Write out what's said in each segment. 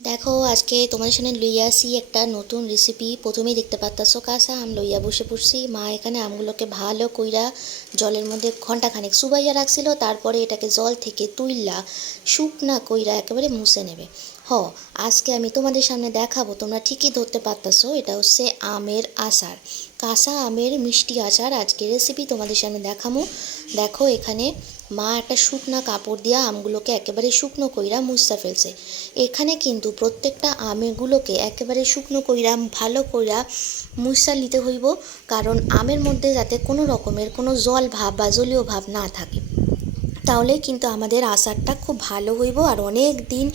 দেখো, আজকে তোমাদের সামনে লইয়া আসি একটা নতুন রেসিপি প্রথমেই দেখতে পাচ্তাছো কাঁচা আম লইয়া বসে পড়ছি। মা এখানে আমগুলোকে ভালো কইরা জলের মধ্যে ঘন্টাখানেক চুবাইয়া রাখছিল। তারপরে এটাকে জল থেকে তুইলা শুকনা কইরা একেবারে মুছে নেবে। হ, আজকে আমি তোমাদের সামনে দেখাবো, তোমরা ঠিকই ধরতে পারতাছো, এটা হচ্ছে আমের আচার। কাঁচা আমের মিষ্টি আচার আজকে রেসিপি তোমাদের সামনে দেখামো। দেখো এখানে মা একটা শুকনা কাপড় দিয়া আমগুলোকে একেবারে শুকনো কইরা মুছা ফেলছে। এখানে কিন্তু প্রত্যেকটা আমেগুলোকে একেবারে শুকনো কইরা, ভালো কইরা মুছা নিতে হইব, কারণ আমের মধ্যে যাতে কোনো রকমের কোনো জল ভাব বা জলীয় ভাব না থাকে। তাহলে কিন্তু আমাদের আচারটা খুব ভালো হইব আর অনেক দিন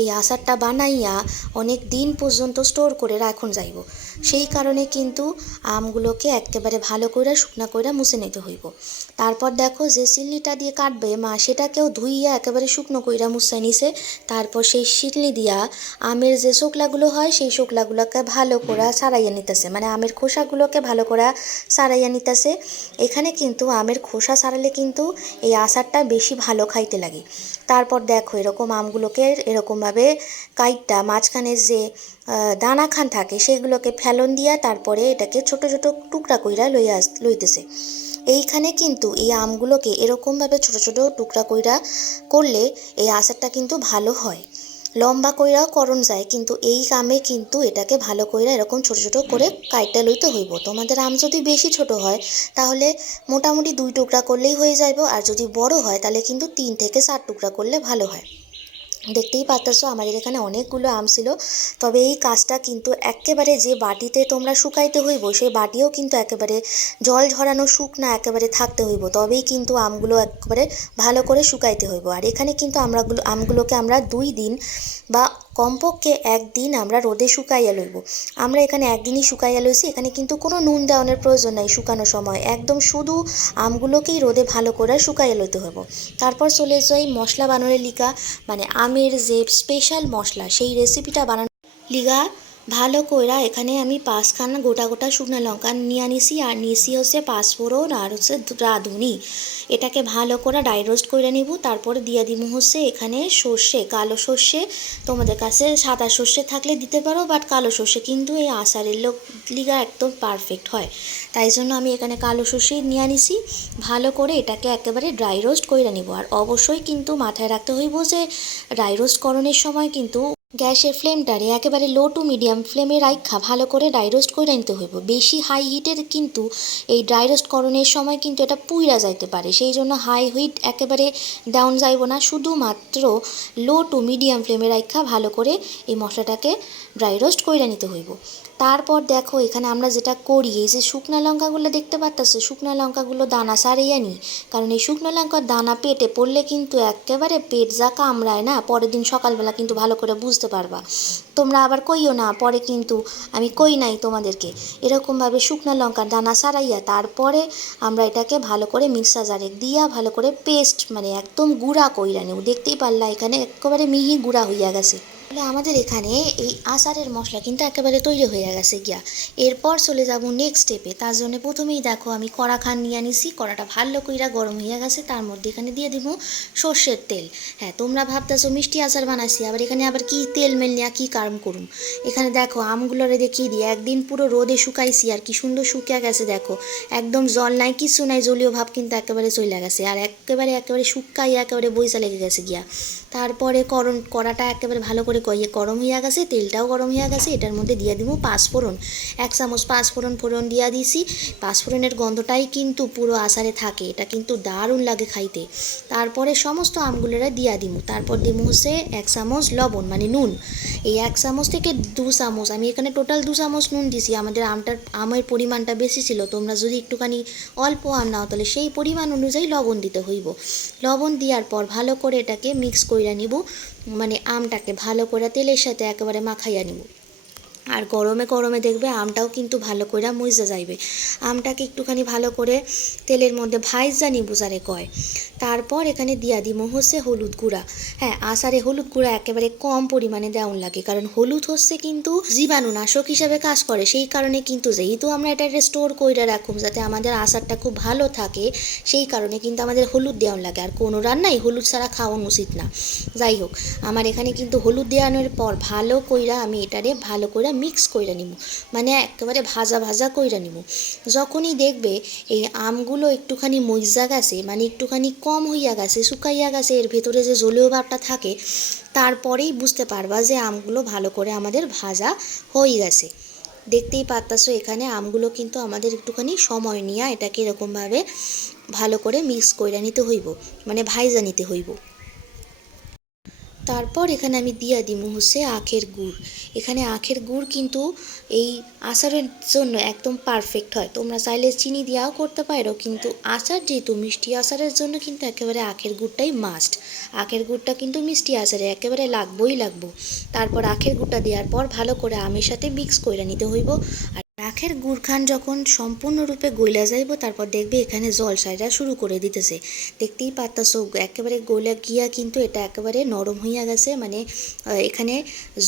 এই আচারটা বানাইয়া অনেক দিন পর্যন্ত স্টোর করে রাখুন যাইব। সেই কারণে কিন্তু আমগুলোকে একেবারে ভালো করে শুকনো করে মুছে নিতে হইব। তারপর দেখো যে সিল্লিটা দিয়ে কাটবে, মা সেটাকেও ধুইয়া একেবারে শুকনো কইরা মুছে নিছে। তারপর সেই সিল্লি দিয়া আমের যে শোকলাগুলো হয়, সেই শোকলাগুলোকে ভালো করে ছাড়াইয়া নিতেছে। মানে আমের খোসাগুলোকে ভালো করে ছাড়াইয়া নিতেছে। এখানে কিন্তু আমের খোসা ছাড়ালে কিন্তু এই আচারটা বেশি ভালো খাইতে লাগে। তারপর দেখো এরকম আমগুলোকে এরকমভাবে কাইটটা মাঝখানে যে দানা খান থাকে সেগুলোকে ফেলন দিয়া তারপরে এটাকে ছোট ছোট টুকরা কইরা লইয়া লইতেছে। এইখানে কিন্তু এই আমগুলোকে এরকমভাবে ছোট ছোট টুকরা কইরা করলে এই আচারটা কিন্তু ভালো হয়। লম্বা কইরাও করণ যায়, কিন্তু এই কামে কিন্তু এটাকে ভালো কইরা এরকম ছোট ছোট করে কাইটা লইতে হইব। তোমাদের আম যদি বেশি ছোট হয়, তাহলে মোটামুটি দুই টুকরা করলেই হয়ে যাইব, আর যদি বড় হয়, তাহলে কিন্তু তিন থেকে চার টুকরা করলে ভালো হয়। দেখতেই পাচ্ছ আমাদের এখানে অনেকগুলো আম ছিল। তবে এই কাজটা কিন্তু একেবারে যে বাটিতে তোমরা শুকাইতে হইব, সেই বাটিও কিন্তু একেবারে জল ঝরানো শুকনা একেবারে থাকতে হইব। তবেই কিন্তু আমগুলো একেবারে ভালো করে শুকাইতে হইব। আর এখানে কিন্তু আমরাগুলো, আমগুলোকে আমরা দুই দিন বা কমপক্ষে একদিন আমরা রোদে শুকাইয়া লইব। আমরা এখানে একদিনই শুকাইয়া লইছি, এখানে কিন্তু কোনো নুন দেওয়ানোর প্রয়োজন নাই শুকানো সময়। একদম শুধু আমগুলোকেই রোদে ভালো করে শুকাইয়া লইতে হইব। তারপর চলে যাই মশলা বানানোর লিকা মানে আমের যে স্পেশাল মশলা, সেই রেসিপিটা বানানো লিগা। ভালো কইরা এখানে আমি পাঁচখানা, গোটা গোটা শুকনো লঙ্কা নিয়ে আনিছি। আর নিয়েছি হচ্ছে পাঁচফোড়ন আর হচ্ছে রাঁধুনি। এটাকে ভালো করে ডাই রোস্ট করে নিব। তারপরে দিয়ে দিব হচ্ছে এখানে সর্ষে, কালো সর্ষে। তোমাদের কাছে সাদা সর্ষে থাকলে দিতে পারো বাট কালো সর্ষে কিন্তু এই আচারের লোক লিগা একদম পারফেক্ট হয়। তাই জন্য আমি এখানে কালো সর্ষে নিয়ে আনিছি। ভালো করে এটাকে একেবারে ড্রাই রোস্ট করে নিব। আর অবশ্যই কিন্তু মাথায় রাখতে হইব যে ড্রাই রোস্ট করণের সময় কিন্তু গ্যাসের ফ্লেমটারে একেবারে লো টু মিডিয়াম ফ্লেমে রাইখা, ভালো করে ড্রাই রোস্ট করে নিতে হইব। বেশি হাই হিটের কিন্তু এই ড্রাই রোস্ট করণের সময় কিন্তু এটা পুইরা যাইতে পারে। সেই জন্য হাই হিট একেবারে ডাউন যাইব না, শুধুমাত্র লো টু মিডিয়াম ফ্লেমে রাইখা, ভালো করে এই মশলাটাকে ড্রাই রোস্ট করে নিতে হইব। তারপর দেখো, এখানে আমরা যেটা করি, এই যে শুকনা লঙ্কাগুলো দেখতে পাচ্ছ শুকনা লঙ্কাগুলো দানা সারিয়ে নিই কারণ এই শুকনো লঙ্কার দানা পেটে পড়লে কিন্তু একেবারে পেট যা কামড়ায় না, পরের দিন সকালবেলা কিন্তু ভালো করে বুঝতে পারবা। তোমরা আবার কইও না, পরে কিন্তু আমি কই নাই তোমাদেরকে। এরকমভাবে শুকনো লঙ্কার দানা সারাইয়া তারপরে আমরা এটাকে ভালো করে মিক্সার জারে দিয়া, ভালো করে পেস্ট মানে একদম গুঁড়া কইরা নেব। দেখতেই পারলা, এখানে একেবারে মিহি গুঁড়া হইয়া গেছে। আমাদের এখানে এই আচারের মশলা কিন্তু একেবারে তৈরি হয়ে গেছে গিয়া। এরপর চলে যাব নেক্সট স্টেপে তার জন্য প্রথমেই দেখো আমি কড়া খান নিয়ে আনিছি কড়াটা ভালো কইরা গরম হয়ে গেছে, তার মধ্যে এখানে দিয়ে দিব সর্ষের তেল। হ্যাঁ তোমরা ভাবতেছো মিষ্টি আচার বানাইছি, আবার এখানে আবার কি তেল মেল নিয়ে কি কারণ করুম? এখানে দেখো আমগুলোরে দেখিয়ে দিই, একদিন পুরো রোদে শুকাইছি আর কি সুন্দর শুকিয়ে গেছে দেখো। একদম জল নাই কিছু নাই, জলীয় ভাব কিন্তু একেবারে চলে গেছে আর একেবারে একেবারে শুকাইয়া একেবারে বইসা লেগে গেছে গিয়া। তারপরে করণ, কড়াটা একেবারে ভালো করে কইয়ে গরম হইয়া গেছে, তেলটাও গরম হইয়া গেছে, এটার মধ্যে দিয়ে দিব পাঁচফোড়ন। এক চামচ পাঁচফোড়ন ফোড়ন দিয়া দিছি। পাঁচফোড়নের গন্ধটাই কিন্তু পুরো আচারে থাকে, এটা কিন্তু দারুণ লাগে খাইতে। তারপরে সমস্ত আমগুলোরা দিয়া দিব। তারপর দিব হচ্ছে এক চামচ লবণ মানে নুন। এই এক চামচ থেকে দু চামচ, আমি এখানে টোটাল দু চামচ নুন দিছি, আমাদের আমটার, আমের পরিমাণটা বেশি ছিল, তোমরা যদি একটুখানি অল্প আম নাও, তাহলে সেই পরিমাণ অনুযায়ী লবণ দিতে হইব। লবণ দেওয়ার পর ভালো করে এটাকে মিক্স কইরা নিব। মানে আমটাকে ভালো করে তেলের সাথে একেবারে মাখাইয়া নিব। আর গরমে গরমে দেখবে আমটাও কিন্তু ভালো করে মইজা যাইবে। আমটাকে একটুখানি ভালো করে তেলের মধ্যে ভাইজা নিবু যারে কয়। তারপর এখানে দিয়া দিমো হচ্ছে হলুদ গুঁড়া। হ্যাঁ আষাঢ়ে হলুদ গুঁড়া একেবারে কম পরিমাণে দেওয়ান লাগে, কারণ হলুদ হচ্ছে কিন্তু জীবাণুনাশক হিসাবে কাজ করে, সেই কারণে কিন্তু যেহেতু আমরা এটা স্টোর করে রাখুম, যাতে আমাদের আচারটা খুব ভালো থাকে, সেই কারণে কিন্তু আমাদের হলুদ দেওয়ান লাগে। আর কোনো রান্নাই হলুদ ছাড়া খাওয়ানো উচিত না। যাই হোক, আমার এখানে কিন্তু হলুদ দেওয়ানোর পর ভালো কইরা আমি এটারে ভালো করে মিক্স কইরা নিব মানে একেবারে ভাজা ভাজা কইরা নিব যখনই দেখবে এই আমগুলো একটুখানি মইজা গেছে মানে একটুখানি কম হইয়া গেছে, শুকাইয়া গেছে, এর ভেতরে যে জলীয় ভাবটা থাকে, তারপরেই বুঝতে পারবা যে আমগুলো ভালো করে আমাদের ভাজা হয়ে গেছে। দেখতেই পারতাছো এখানে আমগুলো কিন্তু আমাদের একটুখানি সময় নিয়ে এটাকে এরকমভাবে ভালো করে মিক্স করে নিতে হইব মানে ভাইজা নিতে হইব। তারপর এখানে আমি দিয়া দিমু হচ্ছে আখের গুড়। এখানে আখের গুড় কিন্তু এই আচারের জন্য একদম পারফেক্ট হয়। তোমরা চাইলে চিনি দিয়াও করতে পারো, কিন্তু আচার যেহেতু মিষ্টি আচারের জন্য কিন্তু একেবারে আখের গুড়টাই মাস্ট আখের গুড়টা কিন্তু মিষ্টি আচারে একেবারে লাগবোই লাগবো। তারপর আখের গুড়টা দেওয়ার পর ভালো করে আমের সাথে মিক্স করে নিতে হইব। আর আখের গুড়খান যখন সম্পূর্ণরূপে গইলা যাইব, তারপর দেখবে এখানে জল সাইরা শুরু করে দিতেছে। দেখতেই পারতাছো, একেবারে গইলা গিয়া কিন্তু এটা একেবারে নরম হইয়া গেছে মানে এখানে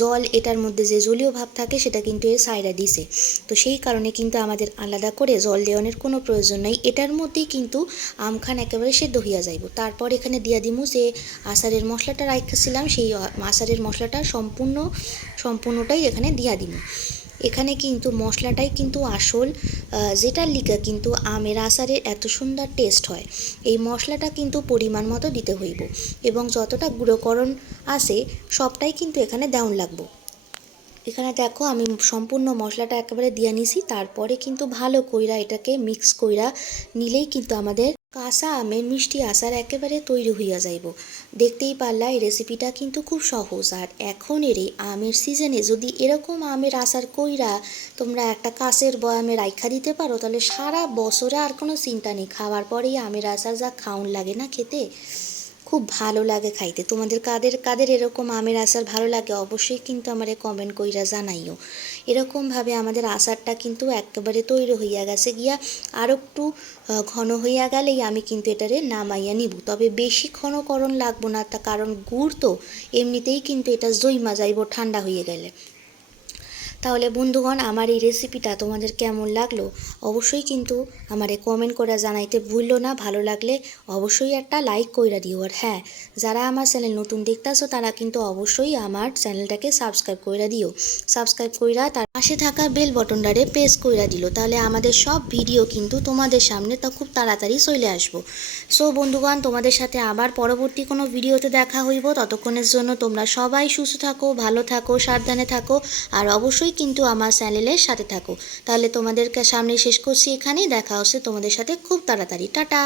জল এটার মধ্যে যে জলীয় ভাব থাকে সেটা কিন্তু এর সাইরা দিছে। তো সেই কারণে কিন্তু আমাদের আলাদা করে জল দেওয়ানোর কোনো প্রয়োজন নাই। এটার মধ্যেই কিন্তু আমখান একেবারে সেদ্ধ হইয়া যাইব। তারপর এখানে দিয়া দিমু যে আচারের মশলাটা রাখছিলাম সেই আচারের মশলাটা সম্পূর্ণ, সম্পূর্ণটাই এখানে দিয়া দিমু। এখানে কিন্তু মশলাটাই কিন্তু আসল যেটার লিগা কিন্তু আমের আচারের এত সুন্দর টেস্ট হয়। এই মশলাটা কিন্তু পরিমাণ মতো দিতে হইব এবং যতটা গুঁড়োকরণ আছে সবটাই কিন্তু এখানে দেওয়ান লাগবো। এখানে দেখো আমি সম্পূর্ণ মশলাটা একেবারে দিয়ে নিছি, তারপরে কিন্তু ভালো কইরা এটাকে মিক্স কইরা নিলেই কিন্তু আমাদের কাঁচা আমের মিষ্টি আচার একেবারে তৈরি হইয়া যাইব। দেখতেই পারলা, এই রেসিপিটা কিন্তু খুব সহজ। আর এখন এর এই আমের সিজনে যদি এরকম আমের আচার কইরা তোমরা একটা কাঁচের বয়ামে রাইখা দিতে পারো, তাহলে সারা বছরে আর কোনো চিন্তা নেই। খাওয়ার পরেই আমের আচার যা খাউন লাগে না খেতে। খুব ভালো লাগে খাইতে। তোমাদের কাদের কাদের এরকম আমের আচার ভালো লাগে অবশ্যই কিন্তু আমারে কমেন্ট কইরা জানাইও। এরকমভাবে আমাদের আচারটা কিন্তু একেবারে তৈরি হইয়া গেছে গিয়া আরও একটু ঘন হইয়া গেলেই আমি কিন্তু এটারে নামাইয়া নিব। তবে বেশি ঘনকরণ লাগবো না তা কারণ গুড় তো এমনিতেই কিন্তু এটা জইমা যাইব ঠান্ডা হয়ে গেলে। তাহলে বন্ধুগণ, আমার এই রেসিপিটা তোমাদের কেমন লাগল? অবশ্যই কিন্তু আমারে কমেন্ট করে জানাইতে ভুললো না। ভালো লাগলে অবশ্যই একটা লাইক কইরা দিও। আর হ্যাঁ যারা আমার চ্যানেল নতুন দেখতাছো, তারা কিন্তু অবশ্যই আমার চ্যানেলটাকে সাবস্ক্রাইব কইরা দিও। সাবস্ক্রাইব কইরা তার পাশে থাকা বেল বটনটারে প্রেস কইরা দিল। তাহলে আমাদের সব ভিডিও কিন্তু তোমাদের সামনে তা খুব তাড়াতাড়ি চলে আসব। সো বন্ধুগণ, তোমাদের সাথে আবার পরবর্তী কোনো ভিডিওতে দেখা হইব। ততক্ষণের জন্য তোমরা সবাই সুস্থ থাকো, ভালো থাকো, সাবধানে থাকো। আর অবশ্যই কিন্তু আমার চ্যানেলের সাথে থাকো। তাহলে তোমাদেরকে সামনে শেষ করছি এখানেই, দেখা হচ্ছে তোমাদের সাথে খুব তাড়াতাড়ি। টাটা!